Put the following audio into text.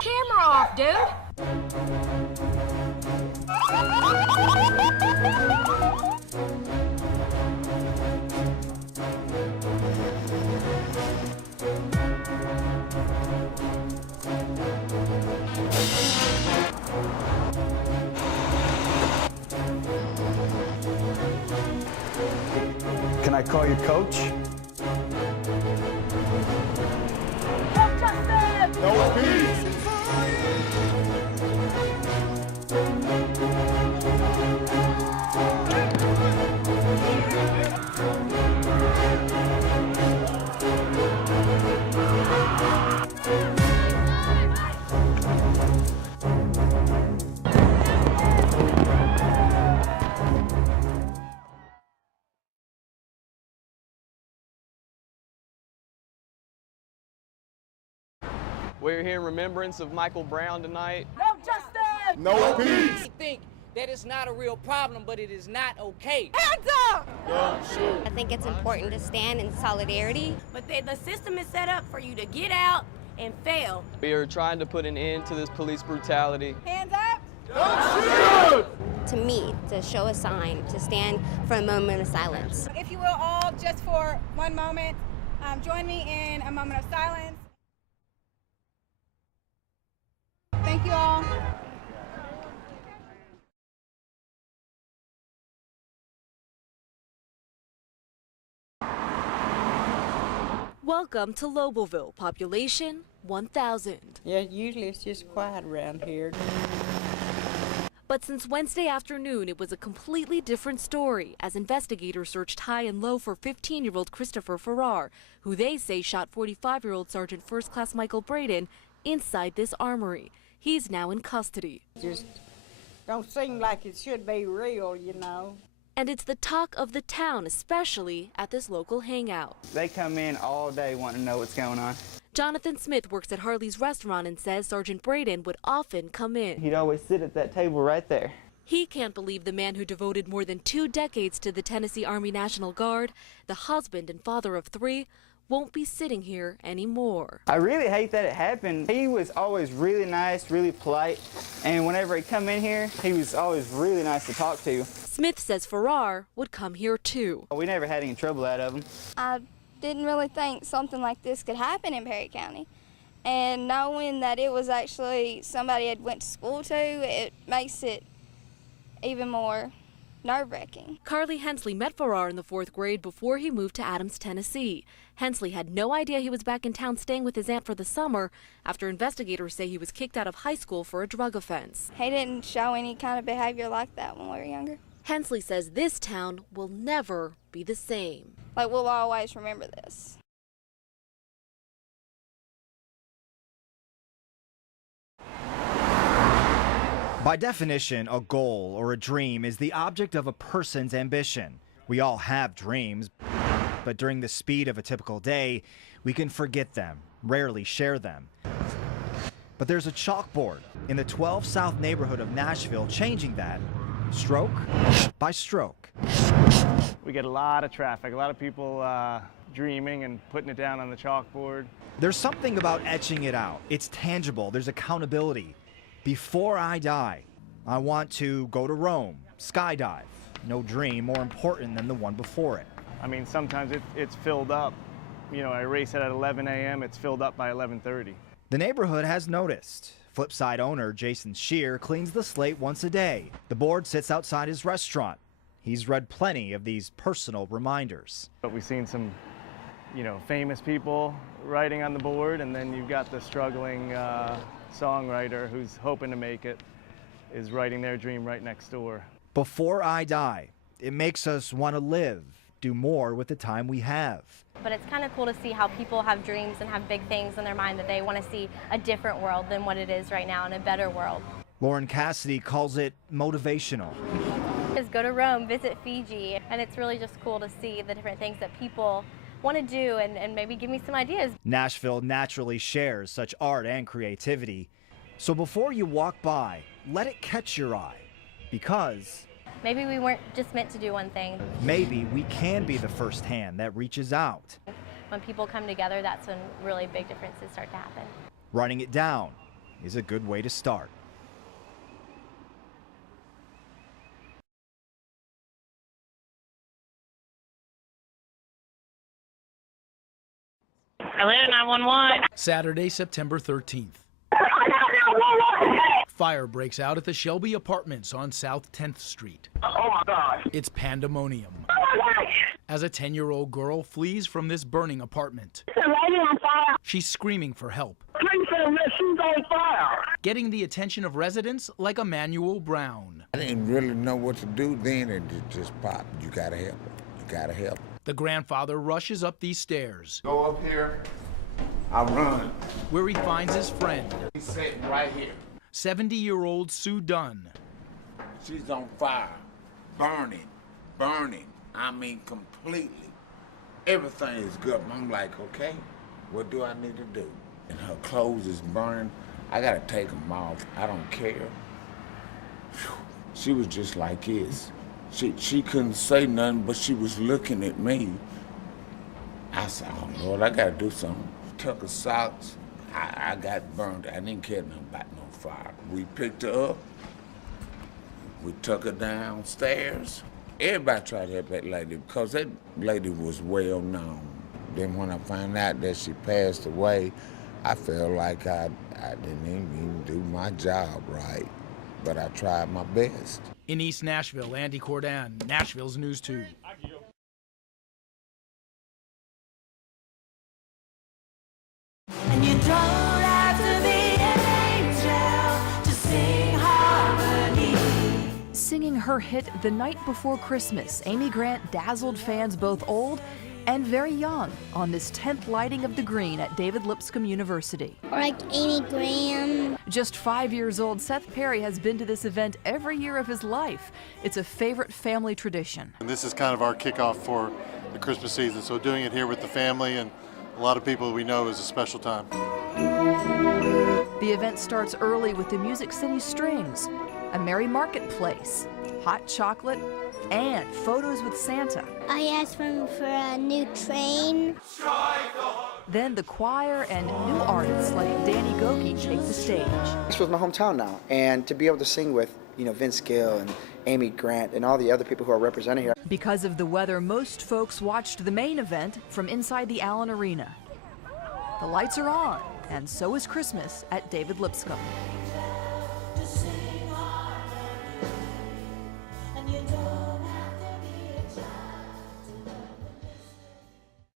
Camera off, dude! Can I call your coach? No peace. We're here in remembrance of Michael Brown tonight. No justice! No peace. We think that it's not a real problem, but it is not okay. Hands up! Don't shoot. I think it's important to stand in solidarity. But the system is set up for you to get out and fail. We are trying to put an end to this police brutality. Hands up! Don't shoot. To me, to show a sign, to stand for a moment of silence. If you will all, just for one moment, join me in a moment of silence. Thank you all. Welcome to Lobelville, population 1,000. Yeah, usually it's just quiet around here. But since Wednesday afternoon, it was a completely different story as investigators searched high and low for 15-year-old Christopher Farrar, who they say shot 45-year-old Sergeant First Class Michael Braden inside this armory. He's now in custody. Just don't seem like it should be real, you know. And it's the talk of the town, especially at this local hangout. They come in all day wanting to know what's going on. Jonathan Smith works at Harley's restaurant and says Sergeant Braden would often come in. He'd always sit at that table right there. He can't believe the man who devoted more than 2 decades to the Tennessee Army National Guard, the husband and father of 3, won't be sitting here anymore. I really hate that it happened. He was always really nice, really polite, and whenever he come in here, he was always really nice to talk to. Smith says Farrar would come here too. We never had any trouble out of him. I didn't really think something like this could happen in Perry County. And knowing that it was actually somebody I'd went to school to, it makes it even more nerve-wracking. Carly Hensley met Farrar in the 4th grade before he moved to Adams, Tennessee. Hensley had no idea he was back in town staying with his aunt for the summer after investigators say he was kicked out of high school for a drug offense. He didn't show any kind of behavior like that when we were younger. Hensley says this town will never be the same. Like, we'll always remember this. By definition, a goal or a dream is the object of a person's ambition. We all have dreams, but during the speed of a typical day, we can forget them, rarely share them. But there's a chalkboard in the 12 South neighborhood of Nashville changing that, stroke by stroke. We get a lot of traffic, a lot of people dreaming and putting it down on the chalkboard. There's something about etching it out. It's tangible, there's accountability. Before I die, I want to go to Rome, skydive. No dream more important than the one before it. I mean, sometimes it's filled up. You know, I race it at 11 a.m., it's filled up by 11:30. The neighborhood has noticed. Flipside owner Jason Shear cleans the slate once a day. The board sits outside his restaurant. He's read plenty of these personal reminders. But we've seen some, you know, famous people writing on the board, and then you've got the struggling songwriter who's hoping to make it, is writing their dream right next door. Before I die, it makes us want to live, do more with the time we have. But it's kind of cool to see how people have dreams and have big things in their mind that they want to see a different world than what it is right now, and a better world. Lauren Cassidy calls it motivational. Just go to Rome, visit Fiji, and it's really just cool to see the different things that people want to do and maybe give me some ideas. Nashville naturally shares such art and creativity. So before you walk by, let it catch your eye, because maybe we weren't just meant to do one thing. maybe we can be the first hand that reaches out. When people come together, that's when really big differences start to happen. Writing it down, is a good way to start. Hello, 911. Saturday, September 13th. Fire breaks out at the Shelby Apartments on South 10th Street. Oh my God. It's pandemonium. Oh my gosh. As a 10-year-old girl flees from this burning apartment. It's a lady on fire. She's screaming for help. Please tell me she's on fire. Getting the attention of residents like Emmanuel Brown. I didn't really know what to do then, and it just popped. You gotta help her. You gotta help her. The grandfather rushes up these stairs. Go up here. I run. Where he finds his friend. He's sitting right here. 70-year-old Sue Dunn. She's on fire. Burning. Burning. I mean, completely. Everything is good. I'm like, okay, what do I need to do? And her clothes is burning. I gotta take them off. I don't care. Whew. She was just like this. She couldn't say nothing, but she was looking at me. I said, oh Lord, I gotta do something. Took her socks. I got burned. I didn't care nothing about no fire. We picked her up. We took her downstairs. Everybody tried to help that lady because that lady was well known. Then when I found out that she passed away, I felt like I didn't even do my job right, but I tried my best. In East Nashville, Andy Cordan, Nashville's News 2. And you don't have to be an angel to sing harmony. Singing her hit The Night Before Christmas, Amy Grant dazzled fans both old and very young on this 10th lighting of the green at David Lipscomb University. Like Amy Graham. Just 5 years old, Seth Perry has been to this event every year of his life. It's a favorite family tradition. And this is kind of our kickoff for the Christmas season, so doing it here with the family and a lot of people we know is a special time. The event starts early with the Music City Strings, a merry marketplace, hot chocolate, and photos with Santa. I asked him for a new train. Then the choir and new artists like Danny Goki take the stage. This was my hometown now, and to be able to sing with, Vince Gill and Amy Grant and all the other people who are represented here. Because of the weather, most folks watched the main event from inside the Allen Arena. The lights are on, and so is Christmas at David Lipscomb.